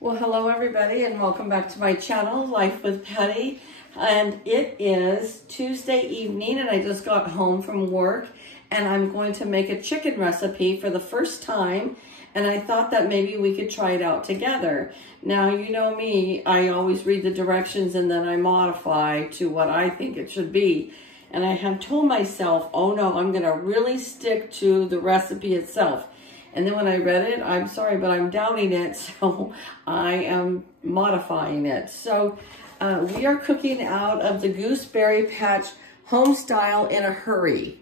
Well, hello everybody and welcome back to my channel, Life with Patty. And it is Tuesday evening and I just got home from work and I'm going to make a chicken recipe for the first time. And I thought that maybe we could try it out together. Now, you know me, I always read the directions and then I modify to what I think it should be. And I have told myself, oh no, I'm gonna really stick to the recipe itself. And then when I read it, I'm sorry, but I'm doubting it, so I am modifying it. So we are cooking out of the Gooseberry Patch Home Style in a Hurry.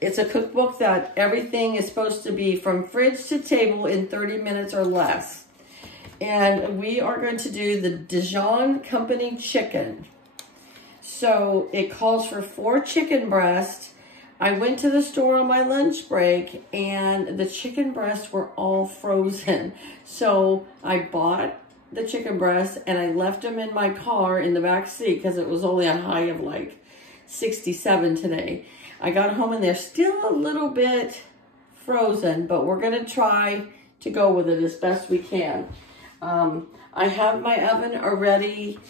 It's a cookbook that everything is supposed to be from fridge to table in 30 minutes or less. And we are going to do the Dijon Company chicken. So it calls for 4 chicken breasts. I went to the store on my lunch break and the chicken breasts were all frozen. So I bought the chicken breasts and I left them in my car in the back seat because it was only a high of like 67 today. I got home and they're still a little bit frozen, but we're gonna try to go with it as best we can. I have my oven already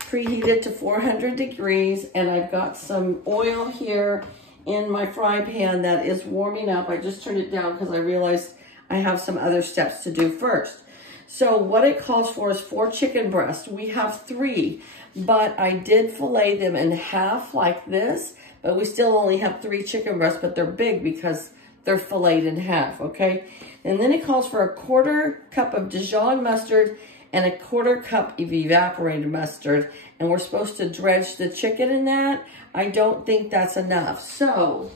preheated to 400 degrees and I've got some oil here in my fry pan that is warming up. I just turned it down because I realized I have some other steps to do first. So what it calls for is 4 chicken breasts. We have 3, but I did fillet them in half like this, but we still only have 3 chicken breasts, but they're big because they're filleted in half, okay? And then it calls for a 1/4 cup of Dijon mustard and a 1/4 cup of evaporated mustard. And we're supposed to dredge the chicken in that. I don't think that's enough. So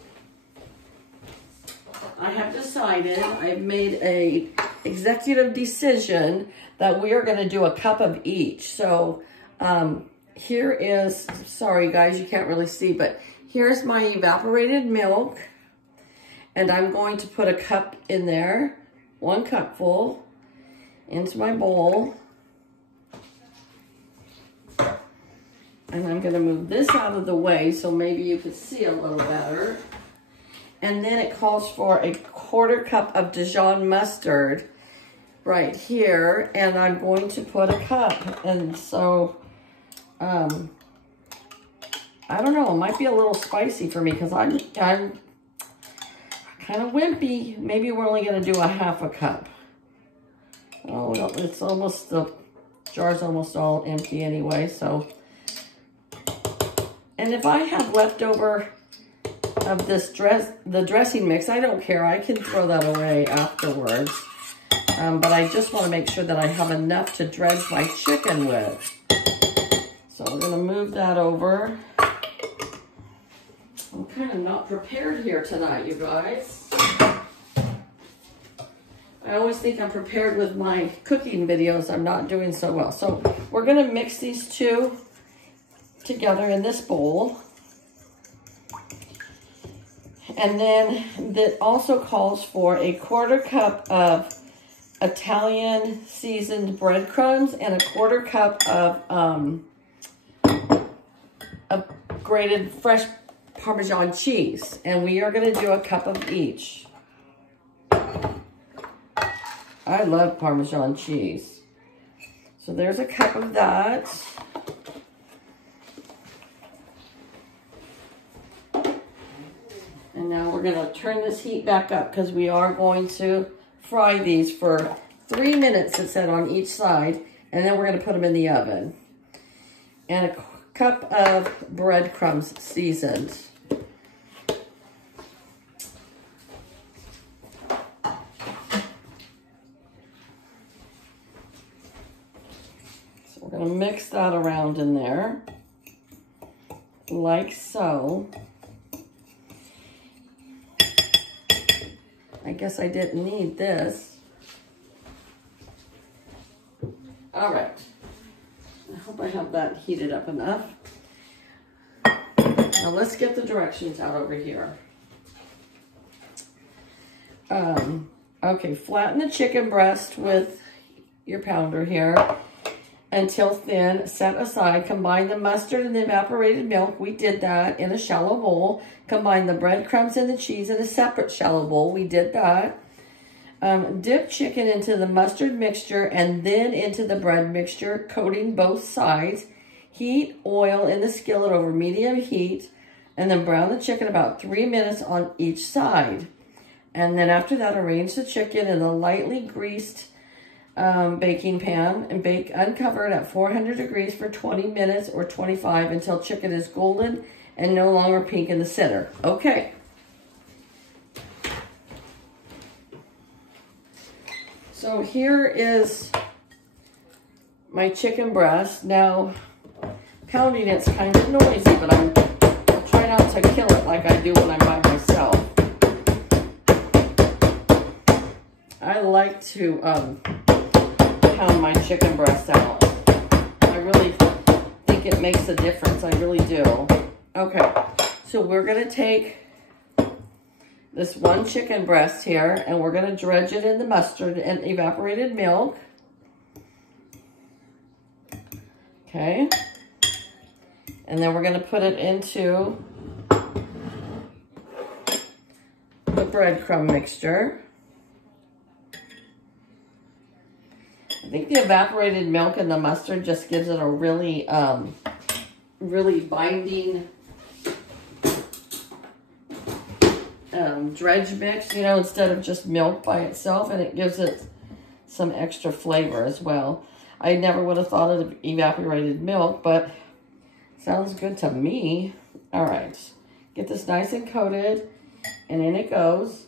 I have decided, I've made a executive decision that we are gonna do a cup of each. So here is, sorry guys, you can't really see, but here's my evaporated milk. And I'm going to put a cup in there, 1 cupful into my bowl. And I'm gonna move this out of the way so maybe you can see a little better. And then it calls for a 1/4 cup of Dijon mustard right here. And I'm going to put a cup. And so, I don't know, it might be a little spicy for me because I'm kind of wimpy. Maybe we're only gonna do a 1/2 cup. Oh, well, it's almost, the jar's almost all empty anyway, so. And if I have leftover of this the dressing mix, I don't care. I can throw that away afterwards. But I just want to make sure that I have enough to dredge my chicken with. So we're going to move that over. I'm kind of not prepared here tonight, you guys. I always think I'm prepared with my cooking videos. I'm not doing so well. So we're going to mix these two together in this bowl. And then that also calls for a 1/4 cup of Italian seasoned breadcrumbs and a 1/4 cup of grated fresh Parmesan cheese. And we are going to do a cup of each. I love Parmesan cheese. So there's a cup of that. And now we're going to turn this heat back up because we are going to fry these for 3 minutes, it said, on each side. And then we're going to put them in the oven. And a cup of breadcrumbs seasoned. So we're going to mix that around in there, like so. I guess I didn't need this. All right. I hope I have that heated up enough. Now let's get the directions out over here. Okay, flatten the chicken breast with your pounder here until thin. Set aside. Combine the mustard and the evaporated milk. We did that in a shallow bowl. Combine the breadcrumbs and the cheese in a separate shallow bowl. We did that. Dip chicken into the mustard mixture and then into the bread mixture, coating both sides. Heat oil in the skillet over medium heat, and then brown the chicken about 3 minutes on each side. And then after that, arrange the chicken in a lightly greased baking pan and bake uncovered at 400 degrees for 20 minutes or 25 until chicken is golden and no longer pink in the center. Okay. So here is my chicken breast. Now, pounding it's kind of noisy, but I'll try not to kill it like I do when I'm by myself. I like to pound my chicken breast out. I really think it makes a difference. I really do. Okay, so we're gonna take this one chicken breast here and we're gonna dredge it in the mustard and evaporated milk. Okay. And then we're gonna put it into the breadcrumb mixture. I think the evaporated milk and the mustard just gives it a really, really binding dredge mix, you know, instead of just milk by itself, and it gives it some extra flavor as well. I never would have thought of evaporated milk, but sounds good to me. All right, get this nice and coated, and in it goes.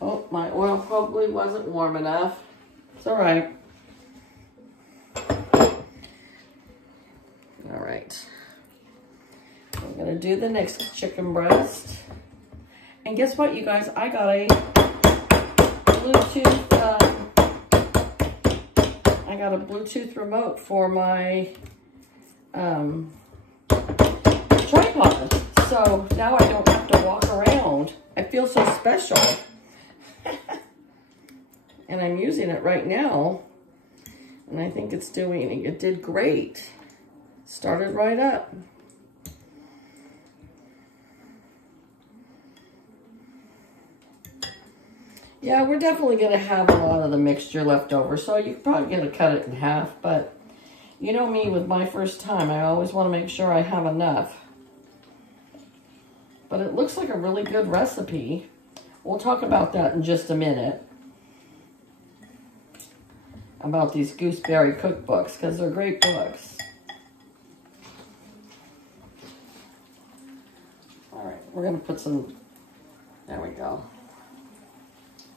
Oh, my oil probably wasn't warm enough. It's all right. All right. I'm gonna do the next chicken breast. And guess what, you guys? I got a Bluetooth remote for my tripod. So now I don't have to walk around. I feel so special. And I'm using it right now. And I think it did great. Started right up. Yeah, we're definitely going to have a lot of the mixture left over, so you're probably going to cut it in half, but you know me with my first time, I always want to make sure I have enough. But it looks like a really good recipe. We'll talk about that in just a minute. About these gooseberry cookbooks, because they're great books. All right, we're going to put some, there we go.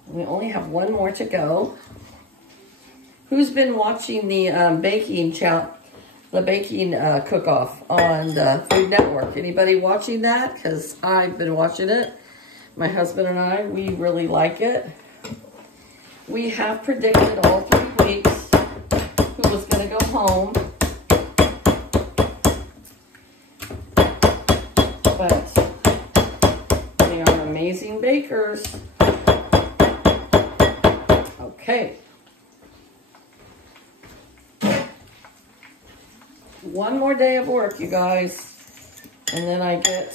We only have one more to go. Who's been watching the baking cook-off on the Food Network? Anybody watching that? Because I've been watching it. My husband and I, we really like it. We have predicted all 3 weeks who was going to go home. But they are amazing bakers. Okay. One more day of work, you guys, and then I get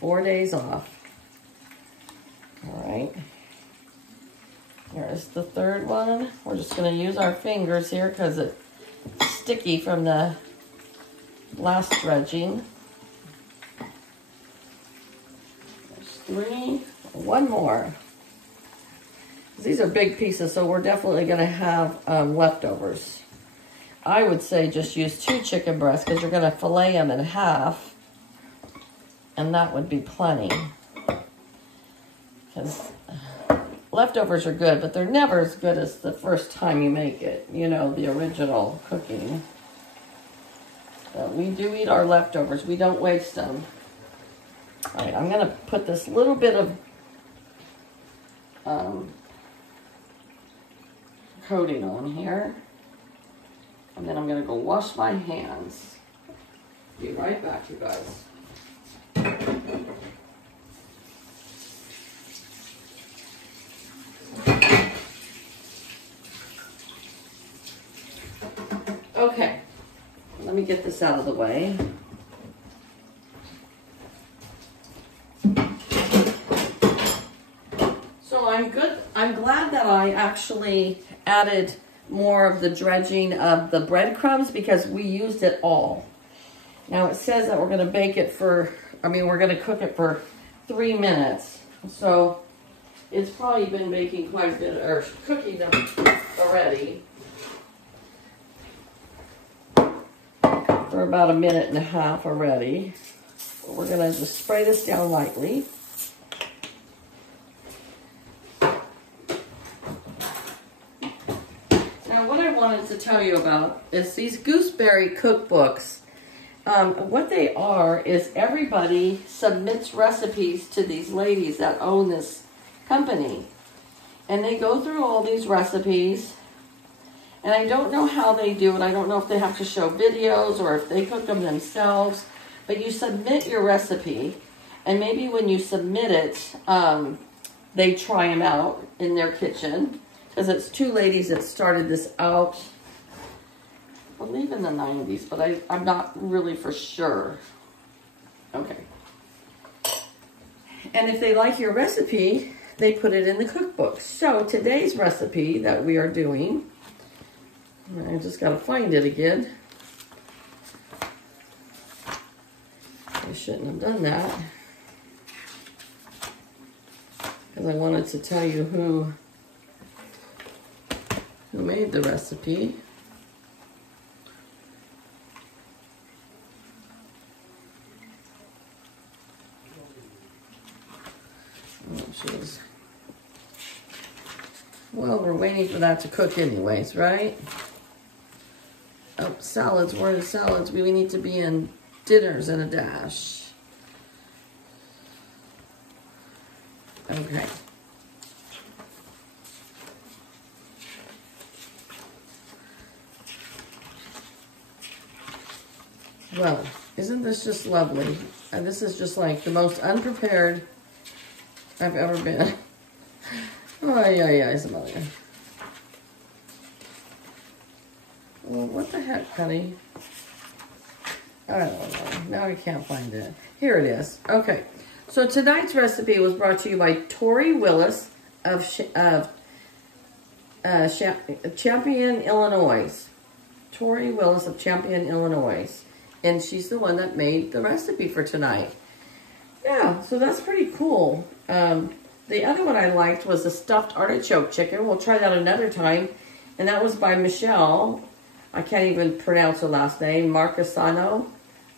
4 days off. All right. Here's the third one. We're just going to use our fingers here because it's sticky from the last dredging. There's 3. One more. These are big pieces, so we're definitely going to have leftovers. I would say just use 2 chicken breasts because you're going to fillet them in half. And that would be plenty. Because leftovers are good, but they're never as good as the first time you make it. You know, the original cooking. But we do eat our leftovers. We don't waste them. All right, I'm going to put this little bit of coating on here. And then I'm going to go wash my hands. Be right back, you guys. Okay, let me get this out of the way. So actually added more of the dredging of the breadcrumbs because we used it all. Now it says that we're gonna bake it for, we're gonna cook it for 3 minutes. So it's probably been baking quite a bit, or cooking them already. For about 1.5 minutes already. We're gonna just spray this down lightly. Now what I wanted to tell you about is these gooseberry cookbooks. What they are is everybody submits recipes to these ladies that own this company. And they go through all these recipes. And I don't know how they do it. I don't know if they have to show videos or if they cook them themselves. But you submit your recipe. And maybe when you submit it, they try them out in their kitchen. Because it's 2 ladies that started this out, I believe in the 90s, but I'm not really for sure. Okay. And if they like your recipe, they put it in the cookbook. So today's recipe that we are doing, I just got to find it again. I shouldn't have done that. Because I wanted to tell you who made the recipe. Well, we're waiting for that to cook anyways, right? Oh, salads. We're in salads. We need to be in dinners and a dash. Okay. Well, isn't this just lovely? And this is just like the most unprepared I've ever been. Oh, yeah, smell it. Well, what the heck, honey? I don't know. Now I can't find it. Here it is. Okay. So tonight's recipe was brought to you by Tori Willis of Champion, Illinois. Tori Willis of Champion, Illinois. And she's the one that made the recipe for tonight. Yeah, so that's pretty cool. The other one I liked was the stuffed artichoke chicken. We'll try that another time. And that was by Michelle. I can't even pronounce her last name. Marcasano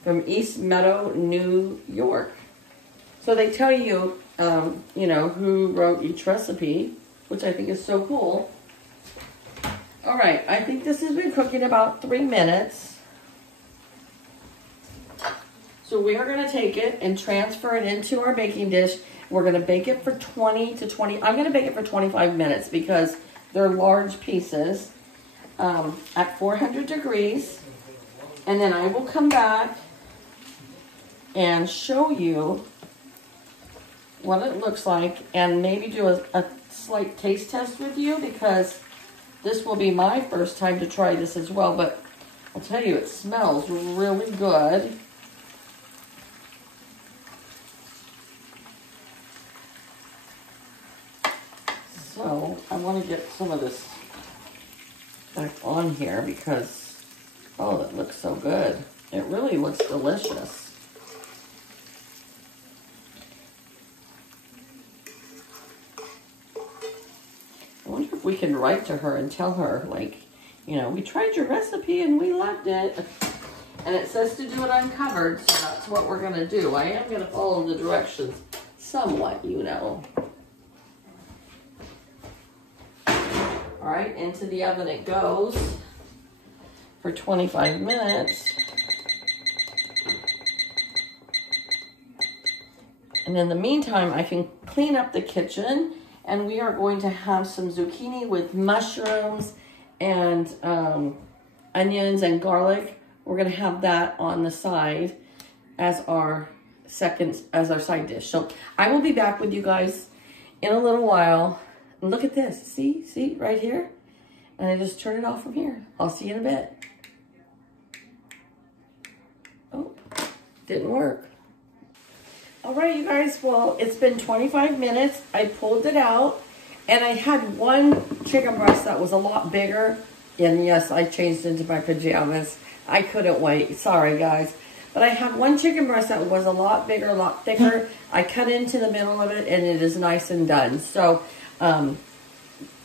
from East Meadow, New York. So they tell you, you know, who wrote each recipe, which I think is so cool. All right, I think this has been cooking about 3 minutes. So we are going to take it and transfer it into our baking dish. We're going to bake it for 20 to 20. I'm going to bake it for 25 minutes because they're large pieces at 400 degrees. And then I will come back and show you what it looks like and maybe do a slight taste test with you because this will be my first time to try this as well. But I'll tell you, it smells really good. So I want to get some of this back on here because, oh, that looks so good. It really looks delicious. I wonder if we can write to her and tell her, like, you know, we tried your recipe and we loved it. And it says to do it uncovered, so that's what we're going to do. I am going to follow the directions somewhat, you know. All right, into the oven it goes for 25 minutes. And in the meantime, I can clean up the kitchen, and we are going to have some zucchini with mushrooms and onions and garlic. We're going to have that on the side as our side dish. So I will be back with you guys in a little while. And look at this. See right here? And I just turn it off from here. I'll see you in a bit. Oh, didn't work. All right, you guys. Well, it's been 25 minutes. I pulled it out. And I had one chicken breast that was a lot bigger. And yes, I changed into my pajamas. I couldn't wait. Sorry, guys. But I had one chicken breast that was a lot bigger, a lot thicker. I cut into the middle of it, and it is nice and done. So,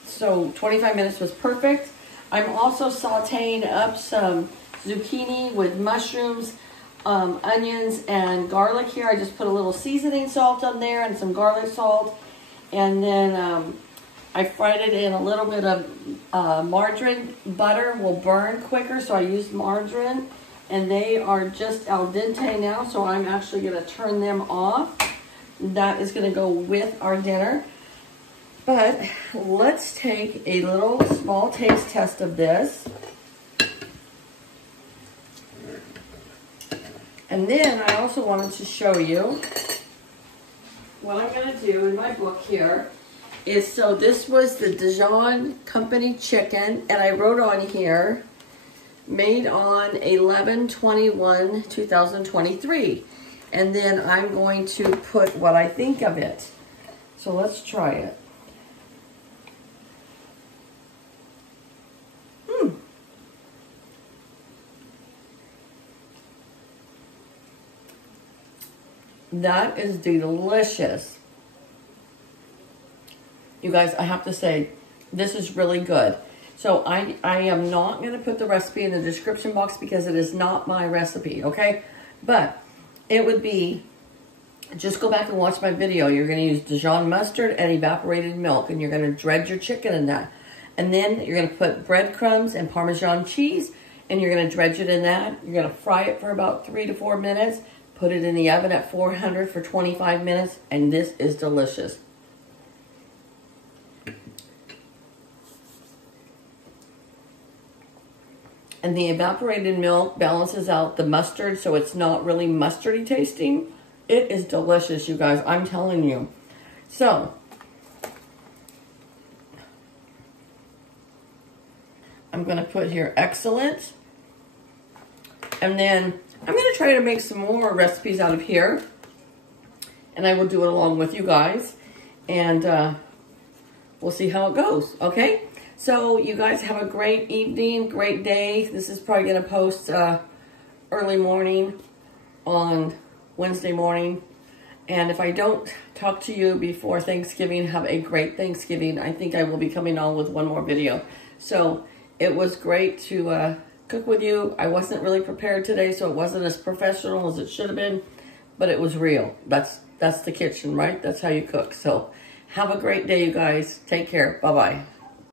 so 25 minutes was perfect. I'm also sauteing up some zucchini with mushrooms, onions, and garlic here. I just put a little seasoning salt on there and some garlic salt. And then I fried it in a little bit of margarine. Butter will burn quicker, so I used margarine. And they are just al dente now, so I'm actually going to turn them off. That is going to go with our dinner. But let's take a little small taste test of this. And then I also wanted to show you what I'm going to do in my book here is, so this was the Dijon company chicken, and I wrote on here, made on 11/21/2023. And then I'm going to put what I think of it. So let's try it. That is delicious. You guys, I have to say, this is really good. So I am not going to put the recipe in the description box because it is not my recipe, okay? But it would be, just go back and watch my video. You're going to use Dijon mustard and evaporated milk, and you're going to dredge your chicken in that. And then you're going to put breadcrumbs and Parmesan cheese, and you're going to dredge it in that. You're going to fry it for about 3 to 4 minutes. Put it in the oven at 400 for 25 minutes, and this is delicious. And the evaporated milk balances out the mustard, so it's not really mustardy tasting. It is delicious, you guys. I'm telling you. So, I'm going to put here excellent. And then I'm going to try to make some more recipes out of here. And I will do it along with you guys. And we'll see how it goes, okay? So you guys have a great evening, great day. This is probably going to post early morning on Wednesday morning. And if I don't talk to you before Thanksgiving, have a great Thanksgiving. I think I will be coming on with one more video. So it was great to cook with you. I wasn't really prepared today, so it wasn't as professional as it should have been, but it was real. That's the kitchen, right? That's how you cook. So have a great day, you guys. Take care. Bye-bye.